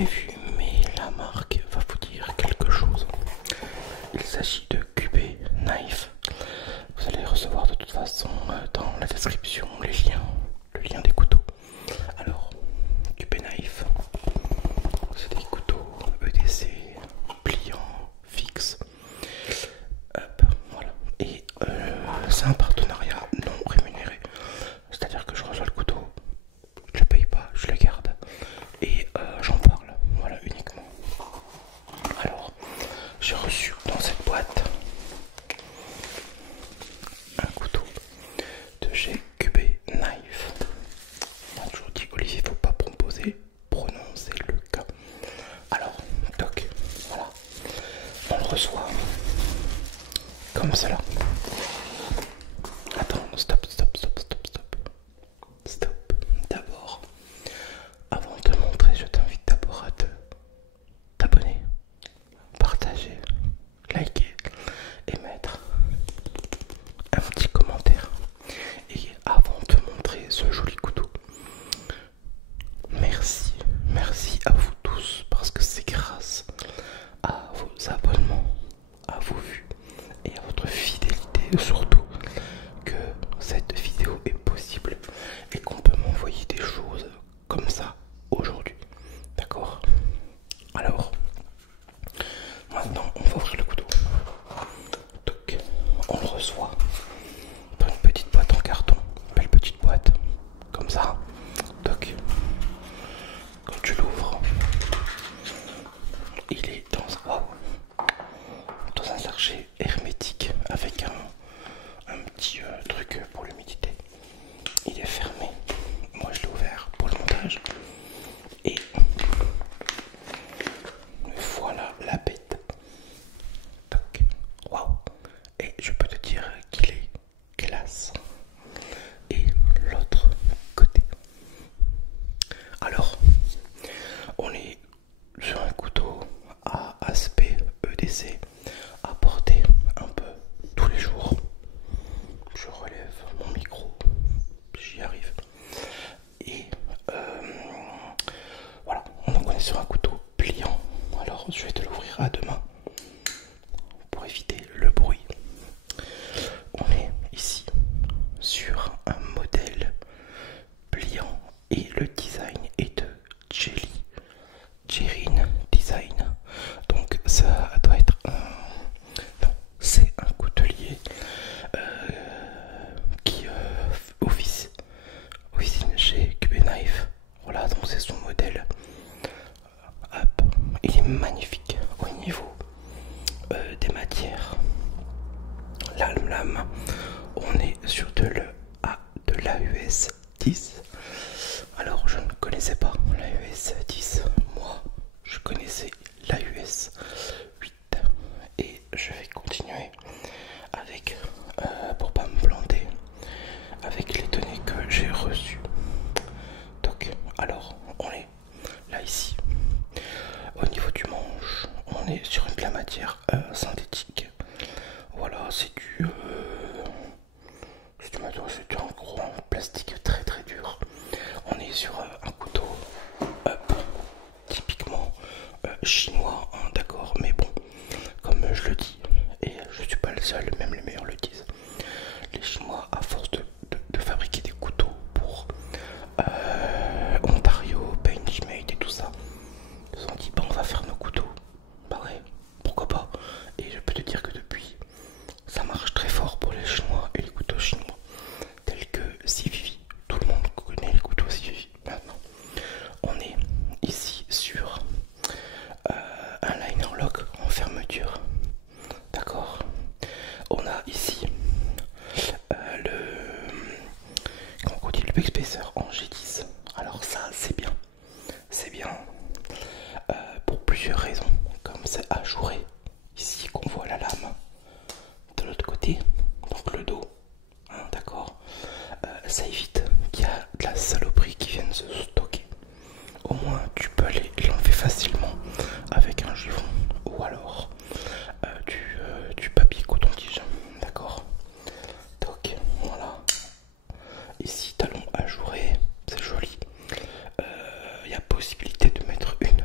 jamais vu, mais la marque va vous dire quelque chose. Il s'agit de QB Knife. Vous allez recevoir de toute façon dans la description les liens, le lien des couteaux. Alors, QB Knife, c'est des couteaux EDC pliants, fixes. Hop, voilà. Et c'est un partenariat non rémunéré. C'est-à-dire que je reçois le couteau, je le paye pas, je le garde et j'en parle, voilà, uniquement. Alors, j'ai reçu dans cette boîte un couteau de chez QB Knife. On a toujours dit, Olivier, faut pas prononcer le K. Alors, toc, voilà, on le reçoit comme cela. Attends, stop. D'abord, avant de te montrer, je t'invite d'abord à t'abonner, partager, liker et mettre un petit commentaire. Et avant de te montrer ce joli couteau, merci à vous tous, parce que c'est grâce à vos abonnements, à vos vues et à votre fidélité surtout que cette vidéo est possible et qu'on peut m'envoyer des choses comme ça aujourd'hui. D'accord? Alors, maintenant on va ouvrir le couteau. Donc, on le reçoit dans une petite boîte en carton, belle petite boîte, comme ça. Donc, quand tu l'ouvres, il est dans un sachet hermétique avec un petit truc pour l'humidité. Il est fermé. Moi je l'ai ouvert pour le montage. Et voilà la bête. Toc. Waouh. Et je peux te dire qu'il est classe. Et l'autre côté. Alors, on est sur un couteau à aspect EDC à porter un peu tous les jours. Je relève mon micro, j'y arrive. Et voilà, donc on est sur un couteau pliant. Alors je vais te l'ouvrir à deux mains pour éviter le bruit. On est ici sur un modèle pliant et le design est de Jerin Design. Donc ça doit être non, c'est un coutelier qui officine chez QB Knife. Voilà, donc c'est son modèle. Hop, il est magnifique au niveau des matières. La lame, on est sur de l'AUS 10. Alors je ne connaissais pas l'AUS 10, moi je connaissais l'AUS 8 et je vais continuer avec, pour pas me planter, avec les données que j'ai reçues. Donc alors on est là ici, au niveau du manche, on est sur de la matière synthétique. Voilà, c'est du un gros plastique très très dur. On est sur un couteau typiquement chinois, hein, d'accord, mais bon, comme je le dis, et je suis pas le seul, même les meilleurs le disent, les Chinois, à force de fabriquer des couteaux pour Ontario, Benchmade et tout ça, ils se sont dit, bah on va faire nos couteaux. Bah ouais, pourquoi pas. Et je peux te dire que depuis, ça marche très fort pour les Chinois et les couteaux chinois, tels que Civivi. Tout le monde connaît les couteaux Civivi maintenant. On est ici sur un liner lock en fermeture. D'accord. On a ici comment on dit, le backspacer en G10. Alors ça c'est bien. C'est bien pour plusieurs raisons. Comme c'est ajouré. Ici qu'on voit la lame de l'autre côté. Donc le dos. Hein, d'accord. Ça évite qu'il y a de la saloperie qui vienne se stocker. Au moins tu peux aller l'enlever facilement avec un chiffon ou alors du papier coton-tige. D'accord. Donc voilà. Ici talon ajouré, c'est joli. Il y a possibilité de mettre une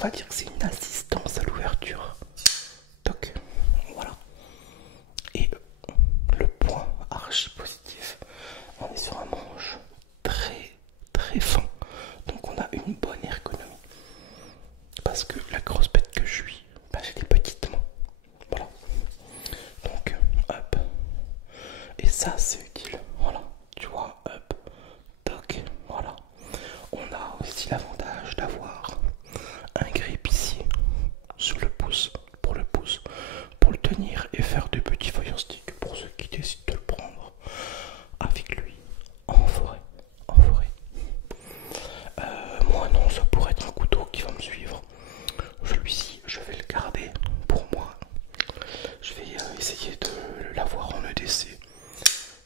on va dire que c'est une assistance à l'ouverture. Toc, voilà. Et le point archi positif, on est sur un manche très très fin, donc on a une bonne ergonomie. Parce que la grosse bête que je suis, bah, j'ai des petites mains. Voilà. Donc, hop. Et ça, c'est utile. Voilà. Tu vois, hop. Toc. Voilà. On a aussi l'avantage d'avoir un grip ici, sur le pouce, pour le tenir et faire des petits feuilles en stick pour ceux qui décident de le prendre avec lui en forêt. Moi non, ça pourrait être un couteau qui va me suivre. Celui-ci, je vais le garder pour moi. Je vais essayer de l'avoir en EDC.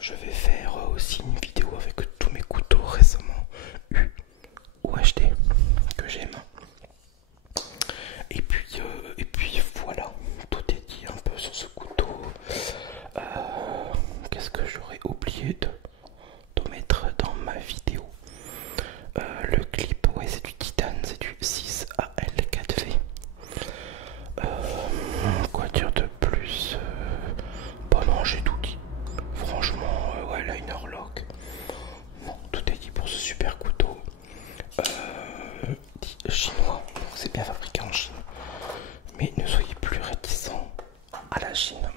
Je vais faire aussi une vidéo avec tous mes couteaux récemment eu ou achetés que j'aime. Et puis voilà, tout est dit un peu sur ce couteau. Qu'est-ce que j'aurais oublié de mettre dans ma vidéo? Le clip, ouais, c'est du titane, c'est du 6AL4V. Quoi dire de plus? Bon non, j'ai tout dit. Franchement, ouais, liner lock. Bon, tout est dit pour ce super couteau. Dit chinois, donc c'est bien fabriqué en Chine. Mais ne soyez plus réticents à la Chine.